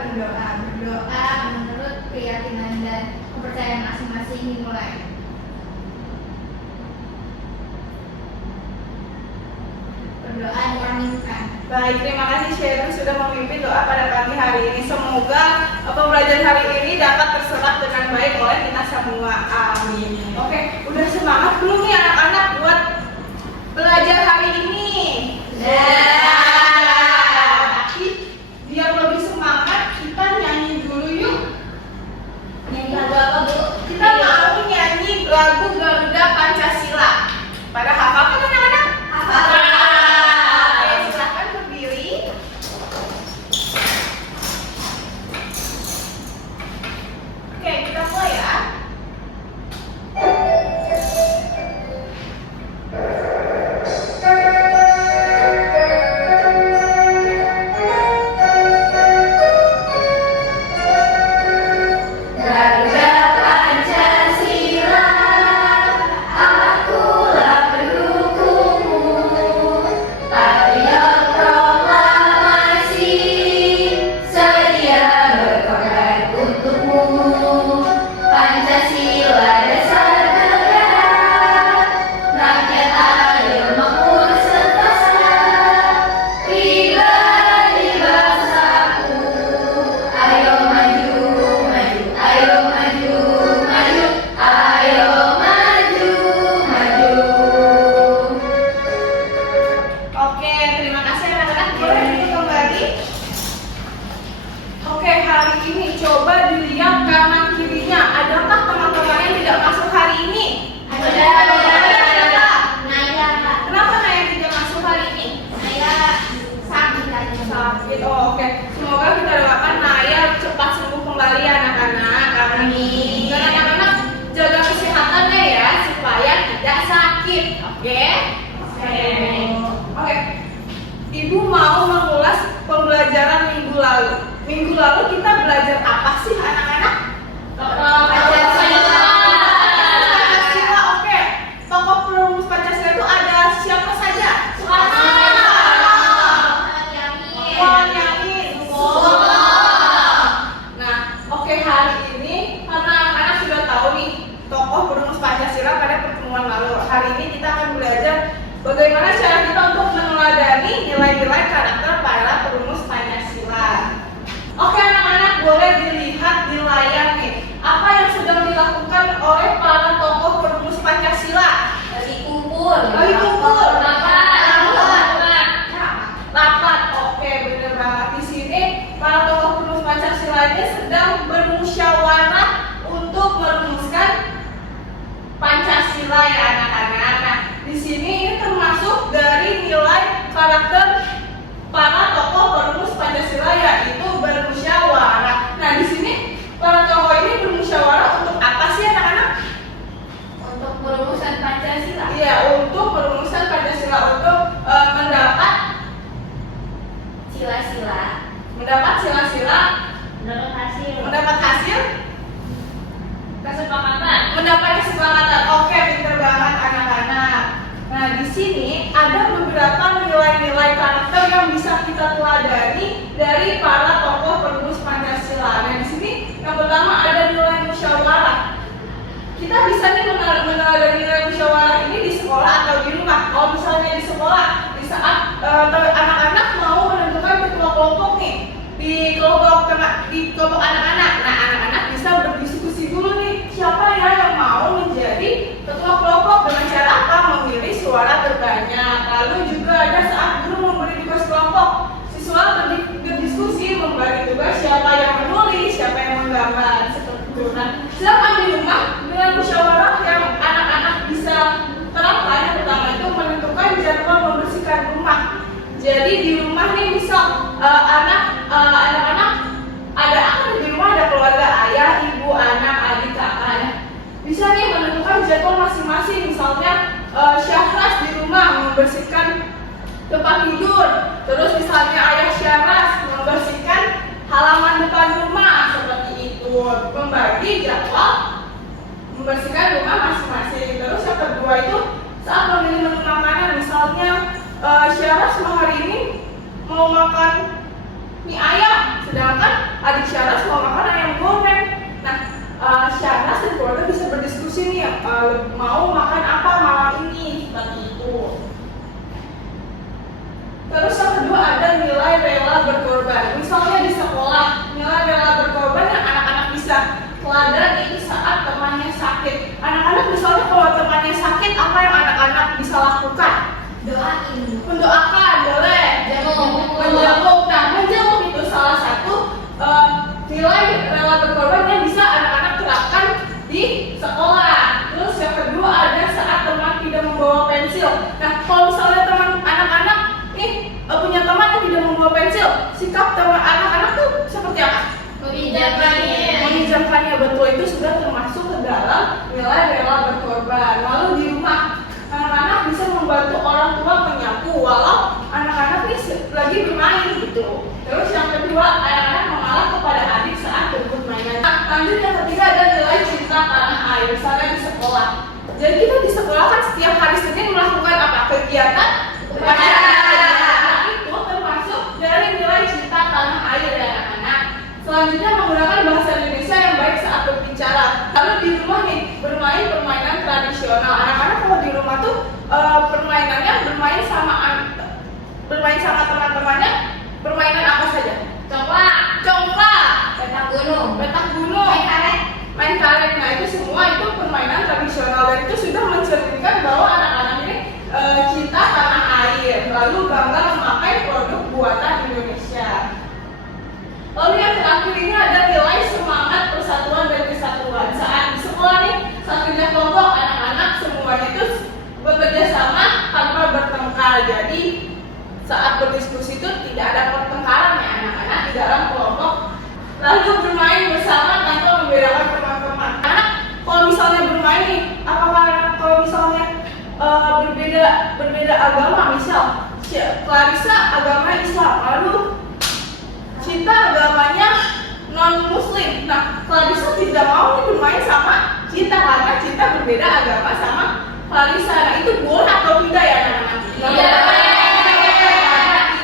berdoa menurut keyakinan dan kepercayaan masing-masing dimulai. Berdoa diaminkan. Baik, terima kasih Sharon sudah memimpin doa pada pagi hari ini. Semoga pembelajaran hari ini dapat terserap dengan baik oleh kita semua. Amin. Oke, udah semangat belum nih anak-anak buat belajar hari ini? Tapi biar lebih semangat, kita nyanyi dulu yuk. Nyanyi lagu apa, Bu? Kita mau nyanyi lagu Garuda Pancasila. Pada hafal kan anak-anak? Hafal. Oke, kita mulai ya. Ibu mau mengulas pembelajaran minggu lalu. Minggu lalu kita belajar apa sih anak-anak? Pancasila. Pancasila, oke. Tokoh perumus Pancasila itu ada siapa saja? Soekarno. Nah, oke, hari ini karena anak-anak sudah tahu nih tokoh perumus Pancasila pada pertemuan lalu. Hari ini kita akan belajar bagaimana cara kita untuk meneladani nilai-nilai karakter para perumus Pancasila. Oke anak-anak, boleh dilihat di layar nih apa yang sedang dilakukan oleh para tokoh perumus Pancasila. Lagi kumpul. Rapat. Oke, bener banget. Di sini para tokoh perumus Pancasila ini sedang bermusyawarah untuk merumuskan Pancasila ya anak-anak. Nah, di sini ini termasuk dari nilai karakter para tokoh perumus Pancasila yaitu bermusyawarah. Nah, di sini para tokoh ini bermusyawarah untuk apa sih anak-anak? Untuk perumusan Pancasila. Iya, untuk perumusan Pancasila, untuk mendapat Sila-sila. mendapat hasil mendapat kesepakatan. Oke, pintar banget anak-anak. Nah, di sini ada beberapa nilai-nilai karakter yang bisa kita teladani dari para tokoh perumus Pancasila. Nah, di sini yang pertama ada nilai musyawarah. Kita bisa nih meneladani nilai musyawarah ini di sekolah atau di rumah. Kalau misalnya di sekolah, di saat anak-anak mau menentukan ketua kelompok nih, di kelompok anak-anak. Nah, anak-anak bisa berdiskusi dulu nih, siapa ya yang mau menjadi ketua kelompok, dengan cara apa? Memilih suara terbanyak. Lalu juga ada saat guru memberi tugas kelompok, siswa berdiskusi membagi tugas, siapa yang menulis, siapa yang menggambar, seperti itu. Nah, sedangkan di rumah dengan musyawarah yang anak-anak bisa terapkan, yang pertama itu menentukan jadwal membersihkan rumah. Jadi di rumah nih misal anak-anak ada di rumah, ada keluarga, ayah, ibu, anak, adik, kakak. Bisa nih menentukan jadwal masing-masing. Misalnya Syahras di rumah membersihkan tempat tidur, terus misalnya ayah Syahras membersihkan halaman depan rumah, seperti itu. Membagi jadwal membersihkan rumah masing-masing. Terus yang kedua itu saat memilih menu makanan, misalnya Syahras hari ini mau makan mie ayam, sedangkan adik Syahnas mau makan ayam goreng. Nah, Syahnas dan keluarga bisa berdiskusi nih, mau makan apa malam ini, seperti itu. Terus yang kedua ada nilai rela berkorban. Misalnya di sekolah, nilai rela berkorban yang anak-anak bisa teladan ini saat temannya sakit. Anak-anak misalnya kalau temannya sakit, apa yang anak-anak bisa lakukan? Doain. Mendoakan, boleh. Menjenguk. Nah, menjenguk itu salah satu nilai rela berkorban yang bisa anak-anak terapkan di sekolah. Terus yang kedua ada saat teman tidak membawa pensil. Nah, kalau misalnya teman anak-anak punya teman yang tidak membawa pensil, sikap teman anak-anak tuh seperti apa? Meminjamkannya, betul, itu sudah termasuk ke dalam nilai rela berkorban. Lalu di rumah, anak-anak bisa membantu orang tua menyapu walau anak-anak ini lagi bermain gitu. Terus yang kedua, anak-anak mengalah kepada adik saat berebut mainan. Nah, lanjut yang ketiga ada nilai cinta tanah air, misalnya di sekolah. Jadi kita di sekolah kan setiap hari Senin melakukan apa? Kegiatan upacara. Itu termasuk dari nilai cinta tanah air ya anak-anak. Selanjutnya menggunakan bahasa Indonesia yang baik saat berbicara. Lalu di rumah nih bermain permainan tradisional. Anak-anak kalau di rumah tuh permainannya bermain sama teman-temannya. Permainan apa saja? Congklak, petak gunung, main karet. Nah itu semua itu permainan tradisional dan itu sudah mencerminkan bahwa anak-anak ini cinta tanah air, lalu bangga memakai produk buatan Indonesia. Lalu yang terakhir ini ada nilai semangat persatuan dan kesatuan. Saat di sekolah nih, saat kerja kelompok, anak-anak semuanya itu bekerja sama tanpa bertengkar. Jadi saat berdiskusi itu tidak ada pertengkaran ya anak-anak di dalam kelompok. Lalu bermain bersama tanpa membedakan teman-teman. Anak kalau misalnya bermain nih, apakah kalau misalnya berbeda agama, misal Clarissa agama Islam, lalu Cinta agamanya non-muslim. Nah, Clarissa tidak mau nih bermain sama Cinta karena Cinta berbeda agama sama Clarissa. Nah, itu boleh atau tidak ya anak-anak? Karena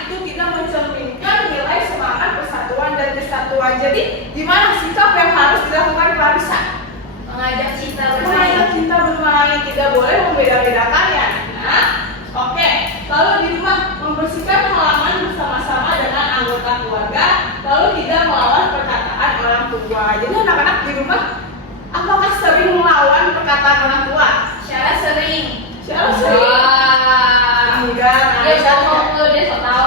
itu tidak mencerminkan nilai semangat persatuan dan kesatuan. Jadi, gimana sikap yang harus dilakukan Clarissa? Mengajak Cinta bermain, tidak boleh membeda-bedakan ya. Nah, oke. Lalu di rumah membersihkan halaman bersama-sama dengan anggota keluarga, lalu tidak melawan perkataan orang tua. Jadi anak-anak di rumah apakah sering melawan perkataan orang tua? Syara sering. Enggak. Dia tahu.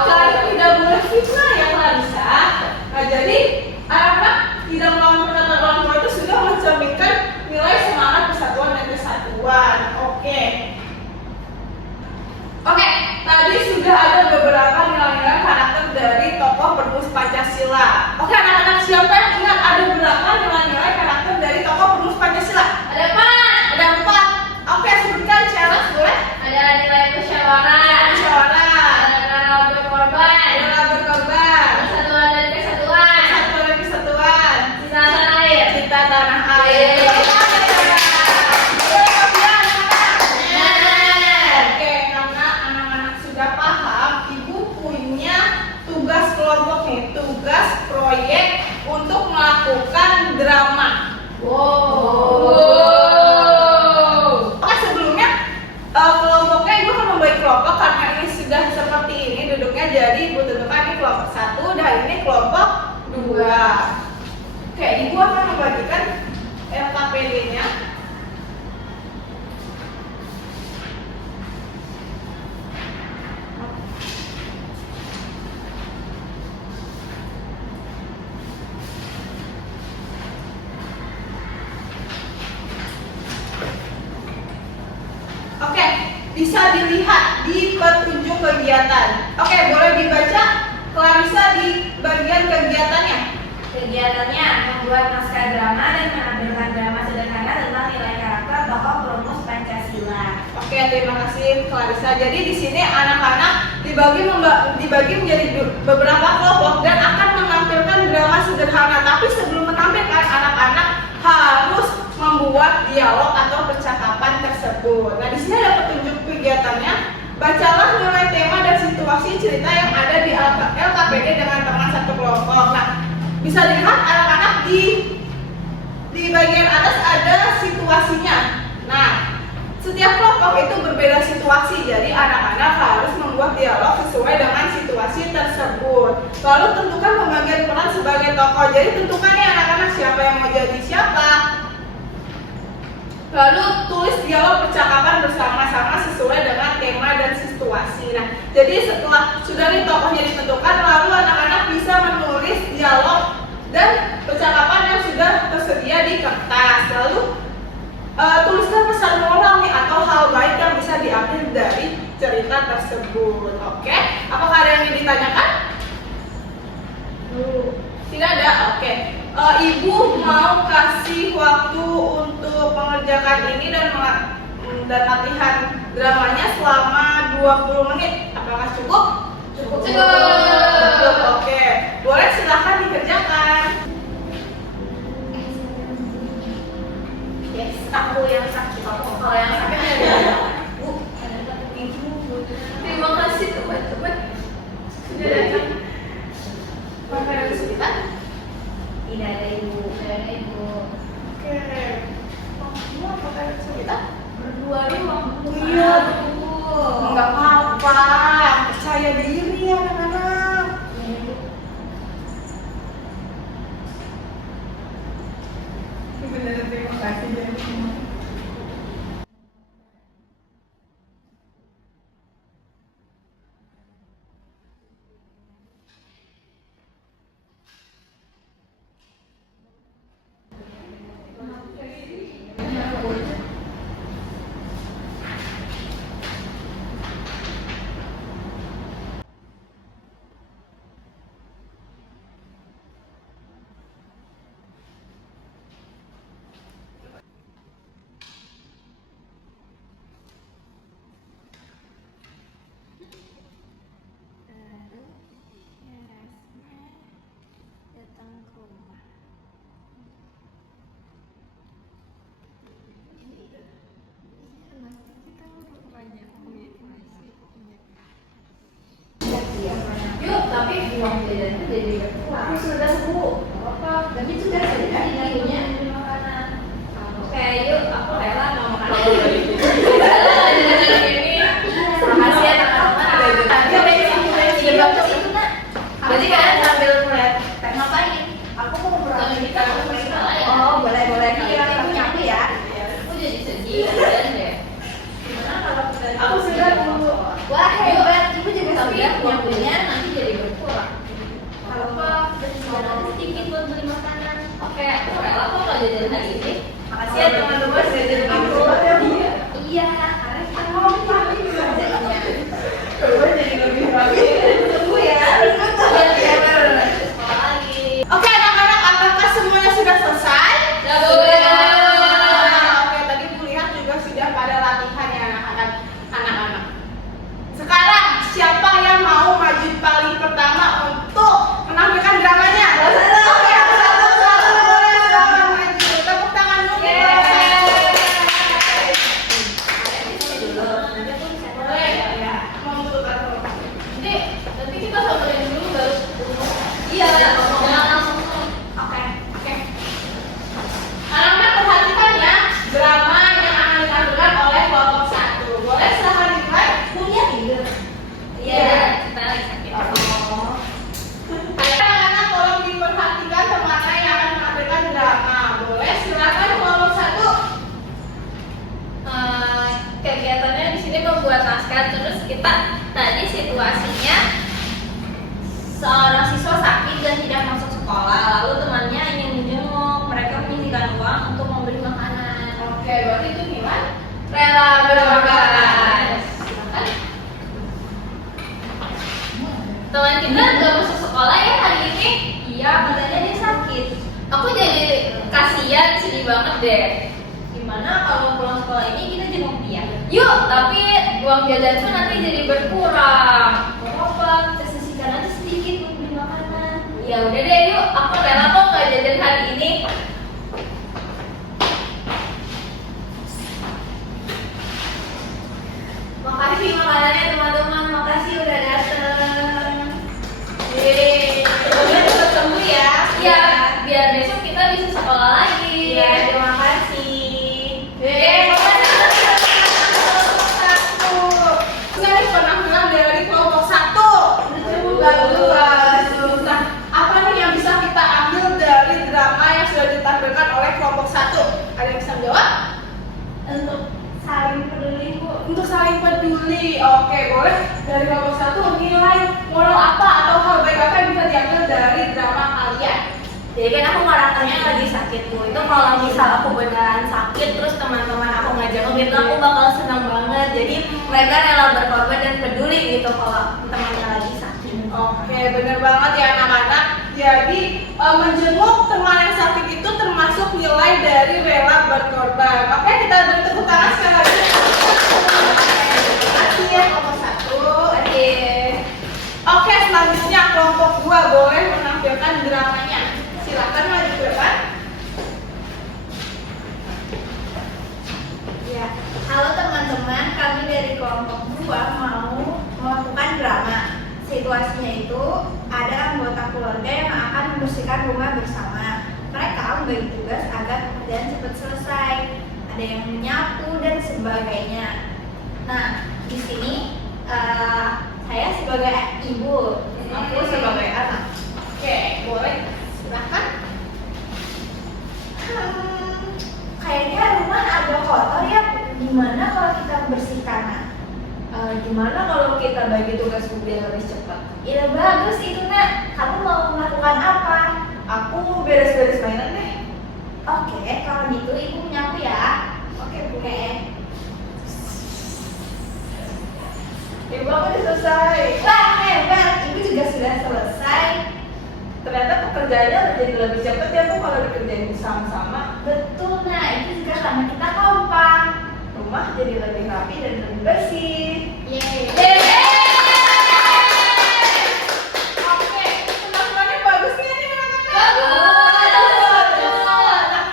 Cara tidak boleh fitnah ya Clarissa. Nah jadi anak-anak tidak melawan perkataan orang tua itu sudah mencerminkan nilai semangat persatuan dan kesatuan. Oke, tadi sudah ada beberapa nilai-nilai karakter dari tokoh perumus Pancasila. Oke, anak-anak siapa yang ingat ada berapa nilai-nilai karakter dari tokoh perumus Pancasila? Ada 4. Ada 4. Oke, sebutkan Syahnas boleh? Ada nilai musyawarah. Ada rela berkorban. Persatuan dan kesatuan. Cinta tanah air. Oke, karena anak-anak sudah paham, Ibu punya tugas kelompok nih, tugas proyek untuk melakukan drama. Oke, sebelumnya kelompoknya Ibu akan membagi kelompok karena ini sudah seperti ini duduknya. Jadi Ibu tentukan ini kelompok 1 dan ini kelompok 2. Oke, Ibu akan membagikan LKPD-nya. Oke, bisa dilihat di petunjuk kegiatan. Oke, boleh dibaca Clarissa di bagian kegiatannya. Kegiatannya membuat naskah drama dan menampilkan drama sederhana tentang nilai karakter tokoh perumus Pancasila. Oke, terima kasih Clarissa. Jadi di sini anak-anak dibagi menjadi beberapa kelompok dan akan menampilkan drama sederhana. Tapi sebelum menampilkan, anak-anak harus membuat dialog atau percakapan tersebut. Nah, di sini ada petunjuk kegiatannya. Bacalah nilai tema dan situasi cerita yang ada di LKPD dengan teman satu kelompok. Nah, bisa dilihat anak-anak di bagian atas ada situasinya. Nah, setiap kelompok itu berbeda situasi, jadi anak-anak harus membuat dialog sesuai dengan situasi tersebut. Lalu tentukan pembagian peran sebagai tokoh. Jadi tentukan nih anak-anak siapa yang mau jadi siapa. Lalu tulis dialog percakapan bersama-sama sesuai dengan tema dan situasi. Nah, jadi setelah sudah nih tokohnya ditentukan, lalu anak-anak bisa menulis dialog dan percakapan yang sudah tersedia di kertas. Lalu tuliskan pesan moral nih atau hal baik yang bisa diambil dari cerita tersebut. Oke, apakah ada yang ingin ditanyakan? Tidak ada? Oke. Ibu mau kasih waktu untuk mengerjakan ini dan latihan dramanya selama 20 menit. Apakah cukup? Cukup. Cukup. Oke. Boleh, silahkan dikerjakan. Yes, aku yang sakit. Kalau yang sakit ada Bu. Terima kasih teman-teman sudah datang. Apakah ada kesulitan? Tidak ada ibu. Oke. Kamu apakah ada kesulitan? Berdua doang. Iya. Enggak apa-apa. Percaya diri anak-anak. Benar, terima kasih dari semua. Yuk, tapi uang jajan itu jadi berkurang. Aku sudah Bu. Apa? Tapi sudah saya ibunya beli makanan. Oke, yuk, aku rela mau makan ini. Makasih ya teman-teman. Tapi ada yang ide bagus itu nak. Berarti kalian sambil ngeliat ngapain? Aku mau berangkat kita. Oh, boleh. Iya, tapi aku ya. Aku jadi sedih deh. Gimana kalau kita? Aku sudah dulu. Wah, hebat. Ibu juga tapi waktunya nanti jadi berkurang. Kalau apa? Sedikit buat beli makanan. Oke, aku rela kok kalau jajan hari ini. Makasih ya teman-teman sudah jadi aku. Iya, karena kita mau kerjanya. Coba jadi lebih bagus. Tunggu ya. Sekolah lagi. Oke anak-anak, apakah semuanya sudah selesai? Sudah. Oke, tadi Bu lihat juga sudah pada latihan ya anak-anak. Sekarang siapa yang mau maju paling pertama untuk menampilkan dramanya? Oke, satu boleh silakan maju. Tepuk tangan dulu. Boleh ya. Mau tukar dulu. Nanti kita samperin dulu baru. Iya, jangan langsung. Oke. Anak-anak perhatikan ya, drama yang akan ditampilkan oleh kelompok 1. Boleh silahkan dimulai. Punya tidur. Iya, kita lagi sakit. Anak-anak tolong diperhatikan kemana yang akan menampilkan drama. Boleh silakan kelompok 1. Kegiatannya di sini membuat naskah. Terus kita tadi situasinya seorang siswa sakit dan tidak masuk sekolah. Lalu temannya ingin menjenguk. Mereka menyisihkan uang untuk membeli makanan. Oke, berarti itu gimana? Rela berbagas. Silakan. Teman kita nggak masuk sekolah ya hari ini. Iya, katanya dia sakit. Aku jadi kasihan, sedih banget deh. Gimana kalau pulang sekolah ini kita jenguk dia? Yuk, tapi uang jajan tuh nanti jadi berkurang. Gak apa-apa, kita sisihkan aja sedikit untuk beli makanan. Ya udah deh, yuk. Aku rela kok nggak jajan hari ini. Makasih makanannya teman-teman, makasih udah datang. Yeay, semoga cepat sembuh ya. Iya, biar besok kita bisa sekolah lagi. Iya, terima kasih. Satu. Ini penampilan dari kelompok 1. Bagus. Nah, apa nih yang bisa kita ambil dari drama yang sudah ditampilkan oleh kelompok 1? Ada yang bisa menjawab? Untuk saling peduli, Bu. Untuk saling peduli. Oke, boleh. Dari kelompok 1 nilai moral apa atau hal baik apa yang bisa diambil dari drama kalian? Jadi kan aku karakternya lagi sakit Bu. Itu kalau misal aku beneran sakit terus teman-teman aku ngajak gitu aku bakal senang banget. Jadi mereka rela berkorban dan peduli gitu kalau temannya lagi sakit. Oke, bener banget ya anak-anak. Jadi menjenguk teman yang sakit itu termasuk nilai dari rela berkorban. Oke, kita beri tepuk tangan sekali lagi. Terima kasih ya kelompok 1. Oke. Oke, selanjutnya kelompok 2 boleh menampilkan dramanya. Silakan maju ke depan. Ya, halo teman-teman, kami dari kelompok 2 mau melakukan drama. Situasinya itu ada anggota keluarga yang akan membersihkan rumah bersama. Mereka membagi tugas agar pekerjaan cepat selesai. Ada yang menyapu dan sebagainya. Nah, di sini saya sebagai ibu, aku sebagai anak. Oke, boleh. Silakan. Kayaknya rumah agak kotor ya. Gimana kalau kita bersihkan? Gimana kalau kita bagi tugas biar lebih cepat? Ya bagus itu Nak. Kamu mau melakukan apa? Aku beres-beres mainan deh. Oke, kalau gitu ibu menyapu ya. Oke, Bu. Oke. Ibu aku udah selesai. Wah hebat, ibu juga sudah selesai. Ternyata pekerjaannya jadi lebih cepat ya Bu kalau dikerjain bersama-sama. Betul Nak, itu juga karena kita kompak. Rumah jadi lebih rapi dan lebih bersih. Yeay. Oke, penampilannya bagus nggak nih anak-anak? Bagus. Nah,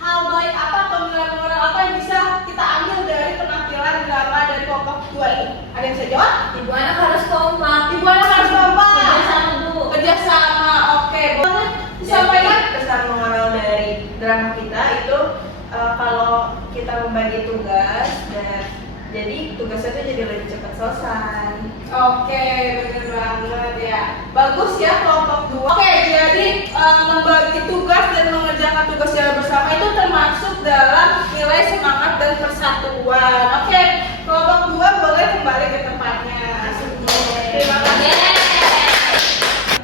hal baik apa atau nilai moral apa yang bisa kita ambil dari penampilan drama dari kelompok 2 ini? Ada yang bisa jawab? Ibu anak harus kompak. Ibu anak harus kompak. Kerjasama, Bu. Kerjasama, oke. Boleh disampaikan? Pesan moral dari drama kita itu kalau kita membagi tugas dan jadi tugasnya itu jadi lebih cepat selesai. Oke, bener banget ya. Bagus ya kelompok 2. Oke, jadi membagi tugas dan mengerjakan tugas secara bersama itu termasuk dalam nilai semangat dan persatuan. Oke, kelompok 2 boleh kembali ke tempatnya. Terima kasih.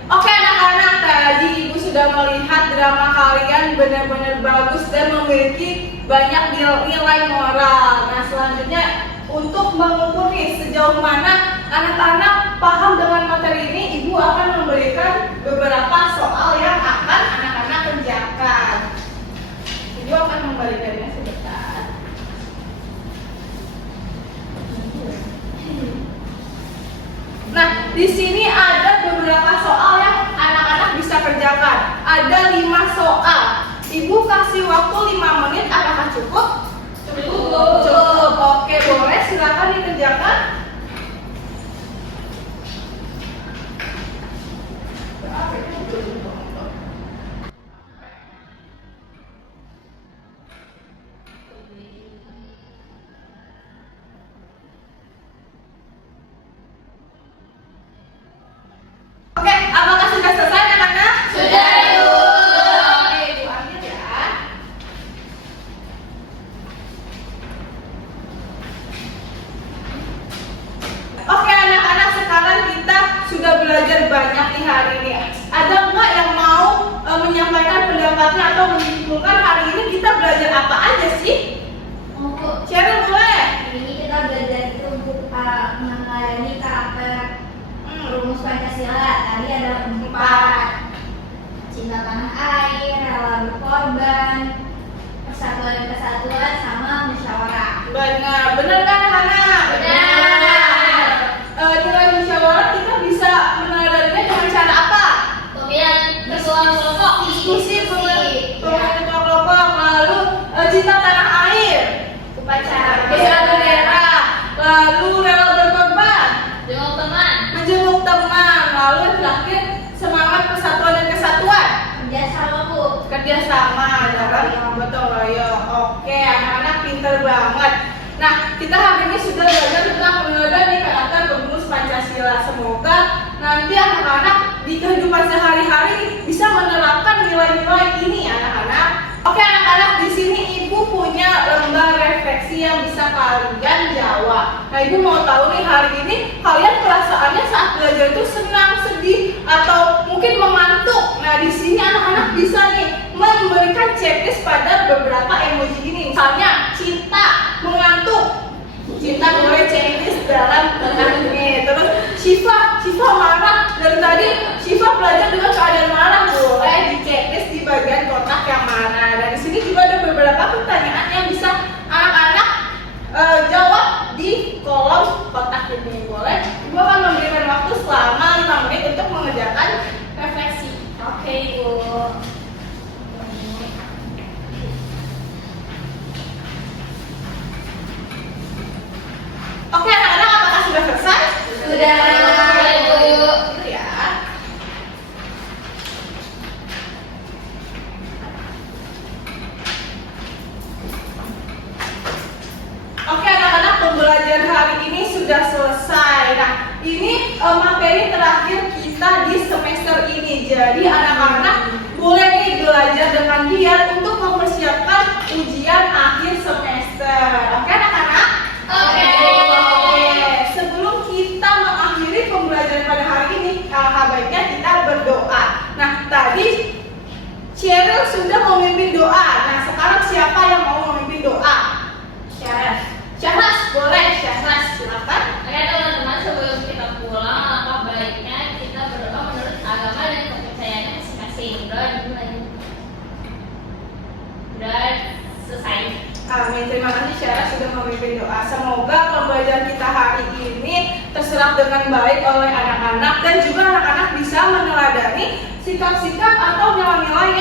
Oke anak-anak, tadi ibu sudah melihat drama kalian benar-benar bagus dan memiliki banyak nilai moral. Nah selanjutnya untuk mengukur nih sejauh mana anak-anak paham dengan materi ini, ibu akan memberikan beberapa soal yang akan anak-anak kerjakan. Ibu akan memberikannya sebentar. Nah, di sini ada beberapa soal yang anak-anak bisa kerjakan. Ada 5 soal. Ibu kasih waktu 5 menit, apakah cukup? Cukup. Oke, boleh silakan dikerjakan. Oke, apakah sudah selesai anak-anak? Sudah, Ibu. Oke, Ibu ambil ya. Oke anak-anak, sekarang kita sudah belajar banyak di hari ini. Ada nggak yang mau menyampaikan pendapatnya atau menyimpulkan hari ini kita belajar apa aja sih? Bu, Cheryl boleh? ini kita belajar itu untuk mengenai karakter rumus Pancasila. Tadi ada 4. Cinta tanah air, rela berkorban, persatuan dan kesatuan, sama musyawarah. Benar, benar kan anak-anak? Benar. Nilai musyawarah kita bisa menadarinya dengan cara apa? Pemilihan ketua kelompok. Diskusi, pemilihan ketua kelompok, lalu cinta tanah air, Upacara bela bendera, lalu rela berkorban, Jenguk teman. menjenguk teman, lalu yang terakhir semangat persatuan dan kesatuan. kerjasama dalam gotong royong. Oke, anak-anak pinter banget. Nah, kita hari ini sudah belajar tentang meneladani karakter perumus Pancasila. Semoga nanti anak-anak di kehidupan sehari-hari bisa menerapkan nilai-nilai ini, anak-anak. Oke, anak-anak, di sini Ibu punya lembar refleksi yang bisa kalian jawab. Nah, Ibu mau tahu nih, hari ini kalian perasaannya saat belajar itu senang, sedih, atau mungkin mengantuk. Nah, di sini anak-anak bisa nih memberikan checklist pada beberapa emoji ini. Misalnya cinta, mengantuk. Cinta boleh checklist dalam kotak ini. Terus Syifa marah. Dari tadi Syifa belajar dengan keadaan marah, boleh di checklist di bagian kotak yang mana. Dan di sini juga ada beberapa pertanyaan yang bisa anak-anak jawab di kolom kotak ini. Boleh? Ibu akan memberikan waktu selama 5 menit untuk mengerjakan refleksi. Oke, Ibu. Oke, anak-anak, apakah sudah selesai? Sudah, Ibu. Gitu ya. Oke, anak-anak, pembelajaran hari ini sudah selesai. Nah, ini materi terakhir kita di semester ini. Jadi anak-anak boleh nih belajar dengan giat untuk mempersiapkan ujian akhir semester. Oke, anak-anak? Oke. Sebelum kita mengakhiri pembelajaran pada hari ini, alangkah baiknya kita berdoa. Nah, tadi Cheryl sudah memimpin doa. Nah, sekarang siapa yang mau memimpin doa? Syahnas, boleh. Syahnas, silakan. Oke, teman-teman, sebelum kita pulang, alangkah baiknya kita berdoa menurut agama dan kepercayaan masing-masing. Doa dimulai. Udah selesai. Amin. Terima kasih Syahnas sudah memimpin doa. Semoga pembelajaran kita hari ini terserap dengan baik oleh anak-anak dan juga anak-anak bisa meneladani sikap-sikap atau nilai-nilai